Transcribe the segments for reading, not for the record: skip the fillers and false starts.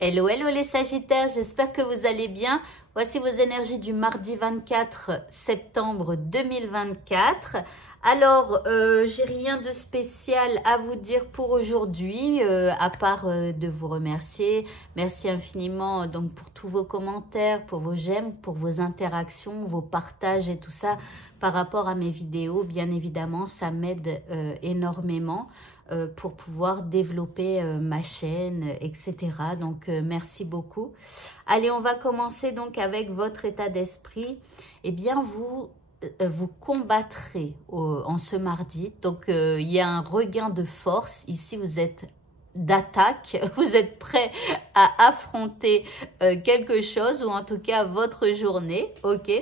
Hello, hello les Sagittaires, j'espère que vous allez bien. Voici vos énergies du mardi 24 septembre 2024. Alors, j'ai rien de spécial à vous dire pour aujourd'hui, à part de vous remercier. Merci infiniment donc pour tous vos commentaires, pour vos j'aime, pour vos interactions, vos partages et tout ça par rapport à mes vidéos. Bien évidemment, ça m'aide énormément. Pour pouvoir développer ma chaîne, etc. Donc, merci beaucoup. Allez, on va commencer donc avec votre état d'esprit. Eh bien, vous combattrez en ce mardi. Donc, il y a un regain de force. Ici, vous êtes d'attaque. Vous êtes prêt à affronter quelque chose ou en tout cas votre journée. Ok ?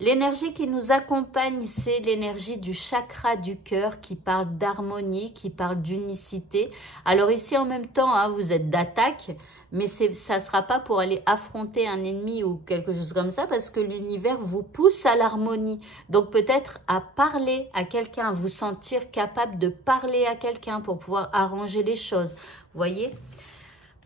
L'énergie qui nous accompagne, c'est l'énergie du chakra du cœur qui parle d'harmonie, qui parle d'unicité. Alors ici, en même temps, hein, vous êtes d'attaque, mais ça ne sera pas pour aller affronter un ennemi ou quelque chose comme ça, parce que l'univers vous pousse à l'harmonie. Donc peut-être à parler à quelqu'un, vous sentir capable de parler à quelqu'un pour pouvoir arranger les choses. Vous voyez ?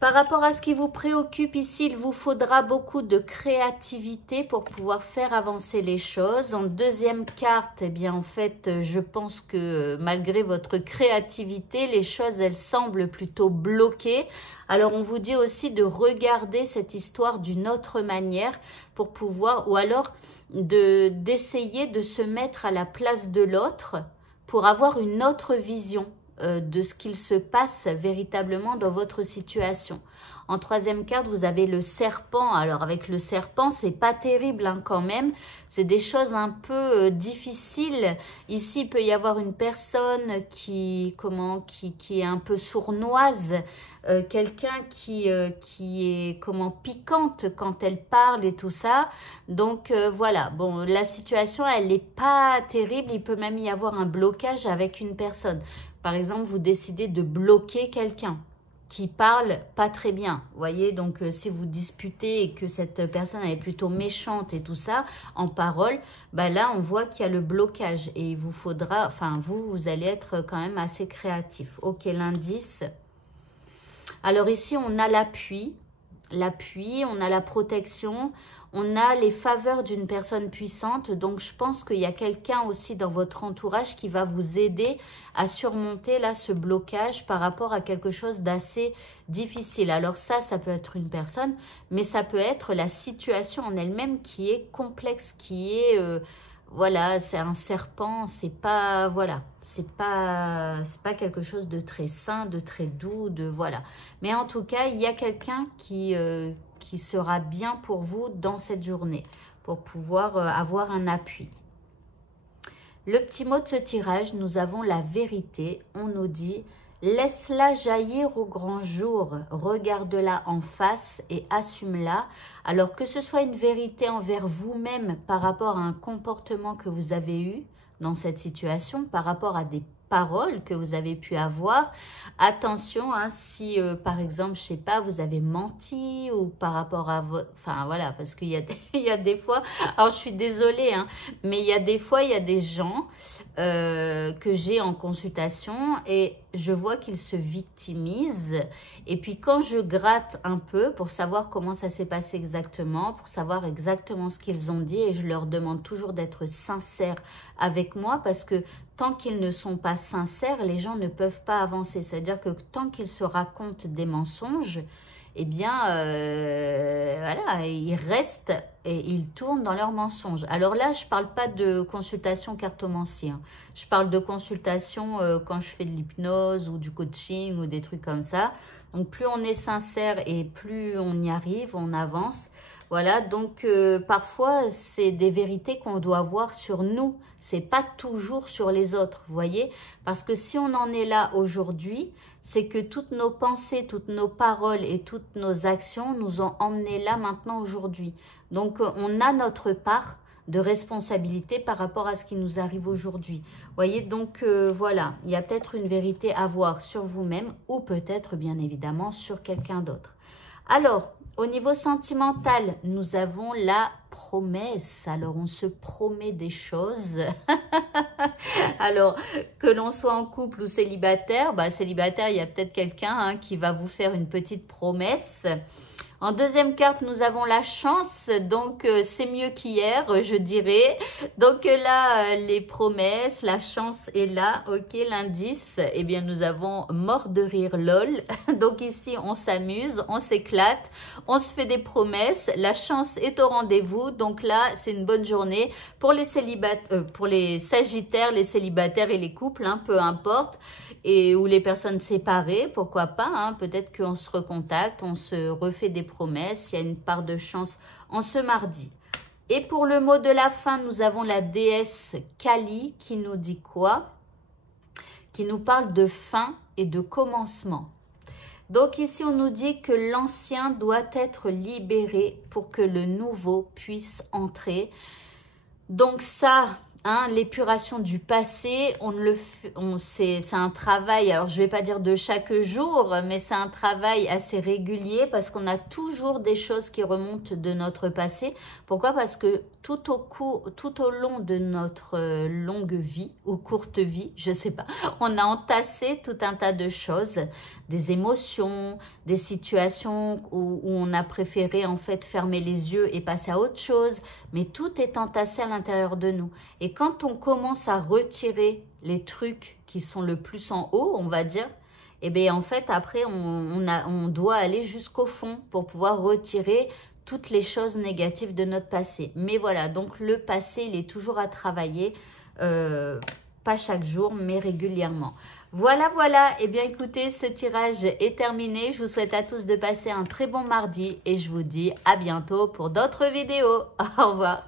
Par rapport à ce qui vous préoccupe ici, il vous faudra beaucoup de créativité pour pouvoir faire avancer les choses. En deuxième carte, eh bien en fait, je pense que malgré votre créativité, les choses, elles semblent plutôt bloquées. Alors on vous dit aussi de regarder cette histoire d'une autre manière pour pouvoir, ou alors d'essayer de se mettre à la place de l'autre pour avoir une autre vision de ce qu'il se passe véritablement dans votre situation. En troisième carte, vous avez le serpent. Alors avec le serpent, c'est pas terrible hein, quand même. C'est des choses un peu difficiles. Ici, il peut y avoir une personne qui est un peu sournoise, quelqu'un qui est piquante quand elle parle et tout ça. Donc voilà, bon, la situation, elle n'est pas terrible. Il peut même y avoir un blocage avec une personne. Par exemple, vous décidez de bloquer quelqu'un qui parle pas très bien. Vous voyez, donc si vous disputez et que cette personne est plutôt méchante et tout ça, en parole, bah là, on voit qu'il y a le blocage. Et il vous faudra, enfin, vous allez être quand même assez créatif. Ok, l'indice. Alors ici, on a l'appui, on a la protection, on a les faveurs d'une personne puissante. Donc, je pense qu'il y a quelqu'un aussi dans votre entourage qui va vous aider à surmonter là ce blocage par rapport à quelque chose d'assez difficile. Alors ça peut être une personne, mais ça peut être la situation en elle-même qui est complexe, qui est... voilà, c'est un serpent, c'est pas, voilà, c'est pas quelque chose de très sain, de très doux, de voilà. Mais en tout cas, il y a quelqu'un qui sera bien pour vous dans cette journée, pour pouvoir avoir un appui. Le petit mot de ce tirage, nous avons la vérité. On nous dit, laisse-la jaillir au grand jour, regarde-la en face et assume-la. Alors que ce soit une vérité envers vous-même par rapport à un comportement que vous avez eu dans cette situation, par rapport à des paroles que vous avez pu avoir. Attention, hein, si par exemple, je sais pas, vous avez menti ou par rapport à votre... Enfin voilà, parce qu'il y a il y a des fois... Alors je suis désolée, hein, mais il y a des fois, il y a des gens que j'ai en consultation et je vois qu'ils se victimisent. Et puis quand je gratte un peu pour savoir comment ça s'est passé exactement, pour savoir exactement ce qu'ils ont dit, et je leur demande toujours d'être sincères avec moi parce que tant qu'ils ne sont pas sincères, les gens ne peuvent pas avancer. C'est-à-dire que tant qu'ils se racontent des mensonges, eh bien, voilà, ils restent et ils tournent dans leurs mensonges. Alors là, je ne parle pas de consultation cartomancie. Hein. Je parle de consultation quand je fais de l'hypnose ou du coaching ou des trucs comme ça. Donc, plus on est sincère et plus on y arrive, on avance. Voilà, donc parfois, c'est des vérités qu'on doit voir sur nous. C'est pas toujours sur les autres, vous voyez. Parce que si on en est là aujourd'hui, c'est que toutes nos pensées, toutes nos paroles et toutes nos actions nous ont emmenés là maintenant aujourd'hui. Donc, on a notre part de responsabilité par rapport à ce qui nous arrive aujourd'hui. Vous voyez, donc voilà, il y a peut-être une vérité à voir sur vous-même ou peut-être bien évidemment sur quelqu'un d'autre. Alors, au niveau sentimental, nous avons la promesse. Alors, on se promet des choses. Alors, que l'on soit en couple ou célibataire, célibataire, il y a peut-être quelqu'un hein, qui va vous faire une petite promesse. En deuxième carte, nous avons la chance, donc c'est mieux qu'hier, je dirais. Donc là, les promesses, la chance est là, ok. L'indice, eh bien nous avons mort de rire, lol. Donc ici, on s'amuse, on s'éclate, on se fait des promesses, la chance est au rendez-vous. Donc là, c'est une bonne journée pour les pour les sagittaires, les célibataires et les couples, hein, peu importe. Et ou les personnes séparées, pourquoi pas, hein, peut-être qu'on se recontacte, on se refait des promesses, il y a une part de chance en ce mardi. Et pour le mot de la fin, nous avons la déesse Kali qui nous dit quoi? Qui nous parle de fin et de commencement. Donc ici, on nous dit que l'ancien doit être libéré pour que le nouveau puisse entrer. Donc ça... Hein, l'épuration du passé, c'est un travail, alors je ne vais pas dire de chaque jour, mais c'est un travail assez régulier parce qu'on a toujours des choses qui remontent de notre passé. Pourquoi? Parce que tout au long de notre longue vie ou courte vie, je ne sais pas, on a entassé tout un tas de choses, des émotions, des situations où on a préféré en fait fermer les yeux et passer à autre chose, mais tout est entassé à l'intérieur de nous. Et quand on commence à retirer les trucs qui sont le plus en haut, on va dire, et bien en fait après on doit aller jusqu'au fond pour pouvoir retirer toutes les choses négatives de notre passé. Mais voilà, donc le passé, il est toujours à travailler, pas chaque jour, mais régulièrement. Voilà, voilà. Eh bien, écoutez, ce tirage est terminé. Je vous souhaite à tous de passer un très bon mardi et je vous dis à bientôt pour d'autres vidéos. Au revoir.